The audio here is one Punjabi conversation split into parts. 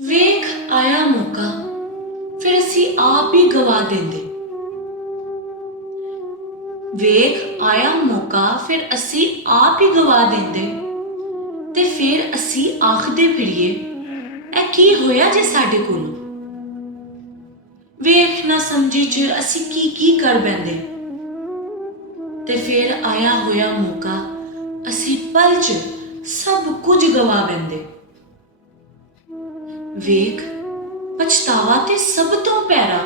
ਵੇਖ ਆਇਆ ਮੌਕਾ ਫਿਰ ਅਸੀਂ ਆਪ ਹੀ ਗਵਾ ਦਿੰਦੇ। ਵੇਖ ਆਇਆ ਮੌਕਾ ਫਿਰ ਅਸੀਂ ਆਪ ਹੀ ਗਵਾ ਦਿੰਦੇ ਤੇ ਫਿਰ ਅਸੀਂ ਆਖਦੇ ਫਿਰੀਏ ਇਹ ਕੀ ਹੋਇਆ ਜੇ ਸਾਡੇ ਕੋਲੋਂ। ਵੇਖ ਨਾ ਸਮਝੀ ਚ ਅਸੀਂ ਕੀ ਕੀ ਕਰ ਬੈਂਦੇ ਤੇ ਫਿਰ ਆਇਆ ਹੋਇਆ ਮੌਕਾ ਅਸੀਂ ਪਲ ਚ ਸਭ ਕੁਝ ਗਵਾ ਬੈਂਦੇ। ਵੇਖ ਪਛਤਾਵਾ ਤੇ ਸਭ ਤੋਂ ਪੈਰਾ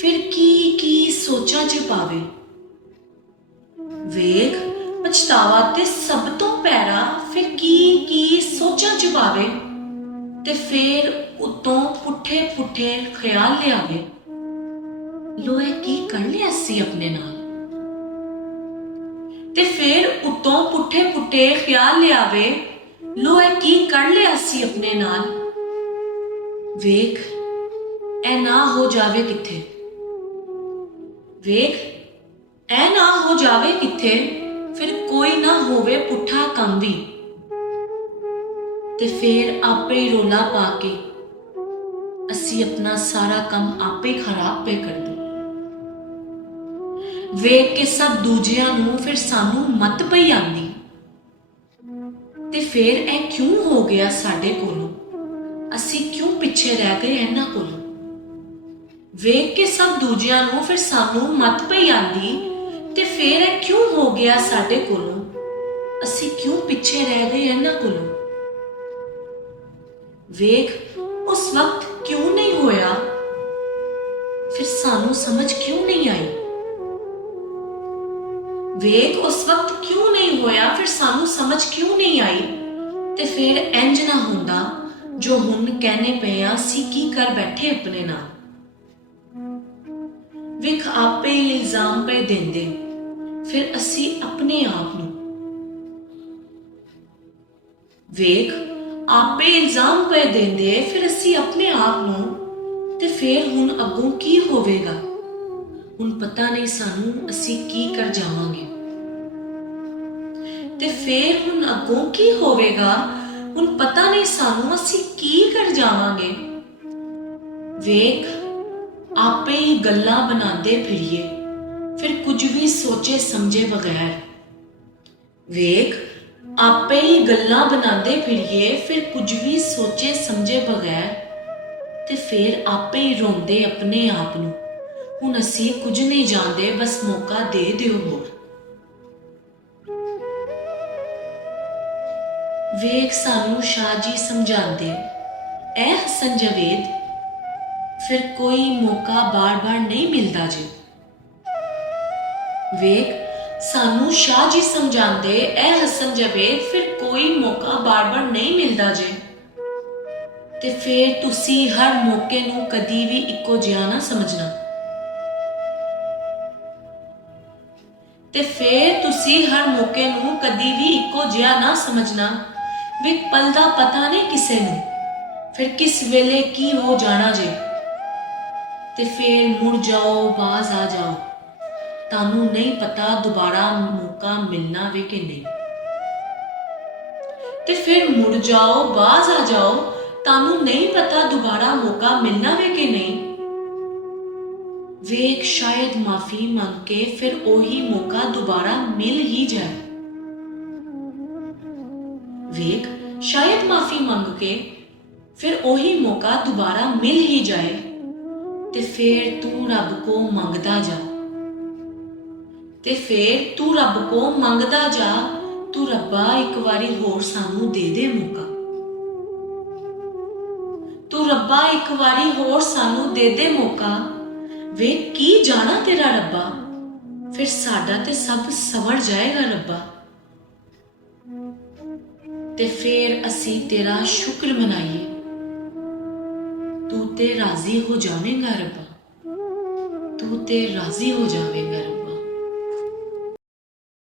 ਫਿਰ ਕੀ ਕੀ ਸੋਚਾਂ ਚ ਪਾਵੇ। ਵੇਖ ਪਛਤਾਵਾ ਤੇ ਸਭ ਤੋਂ ਪੈਰਾ ਫਿਰ ਕੀ ਕੀ ਸੋਚਾਂ ਚ ਪਾਵੇ ਤੇ ਫਿਰ ਉਤੋਂ ਪੁੱਠੇ ਪੁੱਠੇ ਖਿਆਲ ਲਿਆਵੇ। ਲੋਏ ਕੀ ਕਰ ਲਿਆ ਸੀ ਆਪਣੇ ਨਾਲ ਤੇ ਫਿਰ ਉਤੋਂ ਪੁੱਠੇ ਪੁੱਠੇ ਖਿਆਲ ਲਿਆਵੇ। ਲੋਏ ਕੀ ਕਰ ਲਿਆ ਸੀ ਆਪਣੇ ਨਾਲ। ਵੇਖ ਇਹ ਨਾ ਹੋ ਜਾਵੇ ਕਿੱਥੇ। ਵੇਖ ਇਹ ਨਾ ਹੋ ਜਾਵੇ ਕਿੱਥੇ ਫਿਰ ਕੋਈ ਨਾ ਹੋਵੇ ਪੁੱਠਾ ਕੰਮ ਵੀ ਤੇ ਫਿਰ ਆਪੇ ਹੀ ਰੋਲਾ ਪਾ ਕੇ ਅਸੀਂ ਆਪਣਾ ਸਾਰਾ ਕੰਮ ਆਪੇ ਖਰਾਬ ਪੇ ਕਰ ਦੋ। ਵੇਖ ਕੇ ਸਭ ਦੂਜਿਆਂ ਨੂੰ ਫਿਰ ਸਾਨੂੰ ਮਤ ਪਈ ਆਂਦੀ ਤੇ ਫਿਰ ਇਹ ਕਿਉਂ ਹੋ ਗਿਆ ਸਾਡੇ ਕੋਲੋਂ। ਅਸੀਂ ਕਿਉਂ ਪਿੱਛੇ ਰਹਿ ਗਏ ਇਹਨਾਂ ਕੋਲੋਂ। ਵੇਖ ਕੇ ਸਭ ਦੂਜਿਆਂ ਨੂੰ ਫਿਰ ਸਾਨੂੰ ਮਤ ਪਈ ਆਂਦੀ ਤੇ ਫਿਰ ਇਹ ਕਿਉਂ ਹੋ ਗਿਆ ਸਾਡੇ ਕੋਲੋਂ। ਅਸੀਂ ਕਿਉਂ ਪਿੱਛੇ ਰਹਿ ਗਏ ਇਹਨਾਂ ਕੋਲੋਂ। ਵੇਖ ਉਸ ਵਕਤ ਕਿਉਂ ਨਹੀਂ ਹੋਇਆ ਫਿਰ ਸਾਨੂੰ ਸਮਝ ਕਿਉਂ ਨਹੀਂ ਆਈ। ਵੇਖ ਉਸ ਵਕਤ ਕਿਉਂ ਨਹੀਂ ਹੋਇਆ ਫਿਰ ਸਾਨੂੰ ਸਮਝ ਕਿਉਂ ਨਹੀਂ ਆਈ ਤੇ ਫਿਰ ਇੰਜ ਨਾ ਹੁੰਦਾ ਜੋ ਹੁਣ कहने ਪਏ ਆ ਅਸੀਂ ਕੀ ਕਰ ਬੈਠੇ ਆਪਣੇ ਨਾਲ। ਵੇਖ ਆਪੇ ਹੀ ਇਲਜ਼ਾਮ ਪਏ ਦਿੰਦੇ ਫਿਰ ਅਸੀਂ ਆਪਣੇ ਆਪ ਨੂੰ। ਵੇਖ ਆਪੇ ਇਲਜ਼ਾਮ ਪਏ ਦਿੰਦੇ ਫਿਰ ਅਸੀਂ ਆਪਣੇ ਆਪ ਨੂੰ ਤੇ ਫਿਰ ਹੁਣ ਅੱਗੋਂ ਕੀ ਹੋਵੇਗਾ। ਹੁਣ ਪਤਾ ਨਹੀਂ ਸਾਨੂੰ ਅਸੀਂ ਕੀ ਕਰ ਜਾਵਾਂਗੇ ਤੇ ਫਿਰ ਹੁਣ ਅੱਗੋਂ ਕੀ ਹੋਵੇਗਾ। ਹੁਣ ਪਤਾ ਨਹੀਂ ਸਾਨੂੰ ਅਸੀਂ ਕੀ ਕਰ ਜਾਵਾਂਗੇ। ਵੇਖ ਆਪੇ ਹੀ ਗੱਲਾਂ ਬਣਾਉਂਦੇ ਫਿਰੀਏ ਫਿਰ ਕੁਝ ਵੀ ਸੋਚੇ ਸਮਝੇ ਬਗੈਰ। ਵੇਖ ਆਪੇ ਹੀ ਗੱਲਾਂ ਬਣਾਉਂਦੇ ਫਿਰੀਏ ਫਿਰ ਕੁਝ ਵੀ ਸੋਚੇ ਸਮਝੇ ਬਗੈਰ ਤੇ ਫਿਰ ਆਪੇ ਹੀ ਰੋਂਦੇ ਆਪਣੇ ਆਪ ਨੂੰ। ਹੁਣ ਅਸੀਂ ਕੁਝ ਨਹੀਂ ਜਾਣਦੇ ਬਸ ਮੌਕਾ ਦੇ ਦਿਓ ਹੋਰ। ਵੇਖ ਸਾਨੂੰ ਸ਼ਾਹ ਜੀ ਸਮਝਾਉਂਦੇ ਐ ਹਸਨ ਜਵੇਦ ਫਿਰ ਕੋਈ ਮੌਕਾ ਬਾਰ-ਬਾਰ ਨਹੀਂ ਮਿਲਦਾ ਜੇ। ਵੇਖ ਸਾਨੂੰ ਸ਼ਾਹ ਜੀ ਸਮਝਾਉਂਦੇ ਐ ਹਸਨ ਜਵੇਦ ਫਿਰ ਕੋਈ ਮੌਕਾ ਬਾਰ-ਬਾਰ ਨਹੀਂ ਮਿਲਦਾ ਜੇ ਤੇ ਫਿਰ ਤੁਸੀਂ ਹਰ ਮੌਕੇ ਨੂੰ ਕਦੀ ਵੀ ਇੱਕੋ ਜਿਹਾ ਨਾ ਸਮਝਣਾ। ਤੇ ਫਿਰ ਤੁਸੀਂ ਹਰ ਮੌਕੇ ਨੂੰ ਕਦੀ ਵੀ ਇੱਕੋ ਜਿਹਾ ਨਾ ਸਮਝਣਾ। ਵੇਖ ਪਲ ਦਾ ਪਤਾ ਨਹੀਂ ਕਿਸੇ ਨੂੰ ਫਿਰ ਕਿਸ ਵੇਲੇ ਕੀ ਹੋ ਜਾਣਾ ਜੇ ਤੇ ਫਿਰ ਮੁੜ ਜਾਓ ਬਾਜ਼ ਆ ਜਾਓ। ਤੁਹਾਨੂੰ ਨਹੀਂ ਪਤਾ ਦੁਬਾਰਾ ਮੌਕਾ ਮਿਲਣਾ ਵੇ ਕਿ ਨਹੀਂ ਤੇ ਫਿਰ ਮੁੜ ਜਾਓ ਬਾਜ਼ ਆ ਜਾਓ। ਤੁਹਾਨੂੰ ਨਹੀਂ ਪਤਾ ਦੁਬਾਰਾ ਮੌਕਾ ਮਿਲਣਾ ਵੇ ਕਿ ਨਹੀਂ। ਵੇਖ ਸ਼ਾਇਦ ਮਾਫੀ ਮੰਗ ਕੇ ਫਿਰ ਉਹੀ ਮੌਕਾ ਦੁਬਾਰਾ ਮਿਲ ਹੀ ਜਾਏ। ਵੇਖ ਸ਼ਾਇਦ ਮਾਫੀ ਮੰਗ ਕੇ ਫਿਰ ਉਹੀ ਮੌਕਾ ਦੁਬਾਰਾ ਮਿਲ ਹੀ ਜਾਏ ਤੇ ਫਿਰ ਤੂੰ ਰੱਬ ਕੋ ਮੰਗਦਾ ਜਾ। ਤੇ ਫਿਰ ਤੂੰ ਰੱਬ ਕੋ ਮੰਗਦਾ ਜਾ ਤੂੰ ਰੱਬਾ ਇੱਕ ਵਾਰੀ ਹੋਰ ਸਾਨੂੰ ਦੇ ਦੇ ਮੌਕਾ। ਤੂੰ ਰੱਬਾ ਇੱਕ ਵਾਰੀ ਹੋਰ ਸਾਨੂੰ ਦੇ ਦੇ ਮੌਕਾ। ਵੇਖ ਕੀ ਜਾਣਾ ਤੇਰਾ ਰੱਬਾ ਫਿਰ ਸਾਡਾ ਤੇ ਸਭ ਸਵਰ ਜਾਏਗਾ ਰੱਬਾ ਤੇ ਫਿਰ ਅਸੀਂ ਤੇਰਾ ਸ਼ੁਕਰ ਮਨਾਈਏ। ਤੂੰ ਤੇ ਰਾਜ਼ੀ ਹੋ ਜਾਵੇਂਗਾ ਰੱਬਾ। ਤੂੰ ਤੇ ਰਾਜ਼ੀ ਹੋ ਜਾਵੇਂਗਾ ਰੱਬਾ।